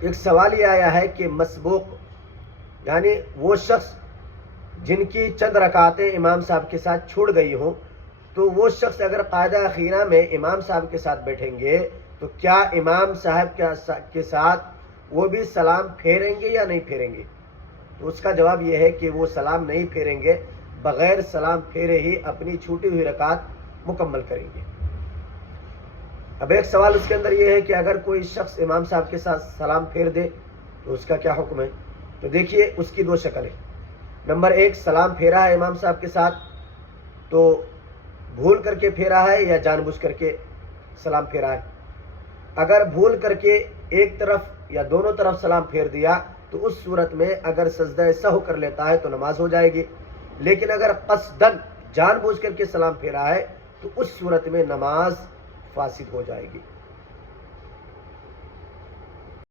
ایک سوال یہ آیا ہے کہ مسبوق یعنی وہ شخص جن کی چند رکعتیں امام صاحب کے ساتھ چھوڑ گئی ہوں، تو وہ شخص اگر قاعدہ اخیرہ میں امام صاحب کے ساتھ بیٹھیں گے تو کیا امام صاحب کے ساتھ وہ بھی سلام پھیریں گے یا نہیں پھیریں گے؟ تو اس کا جواب یہ ہے کہ وہ سلام نہیں پھیریں گے، بغیر سلام پھیرے ہی اپنی چھوٹی ہوئی رکعت مکمل کریں گے۔ اب ایک سوال اس کے اندر یہ ہے کہ اگر کوئی شخص امام صاحب کے ساتھ سلام پھیر دے تو اس کا کیا حکم ہے؟ تو دیکھیے اس کی دو شکلیں۔ نمبر ایک، سلام پھیرا ہے امام صاحب کے ساتھ تو بھول کر کے پھیرا ہے یا جان بوجھ کر کے سلام پھیرا ہے؟ اگر بھول کر کے ایک طرف یا دونوں طرف سلام پھیر دیا تو اس صورت میں اگر سجدہ سہو کر لیتا ہے تو نماز ہو جائے گی، لیکن اگر قصدن جان بوجھ کر کے سلام پھیرا ہے تو اس صورت میں نماز فاسد ہو جائے گی۔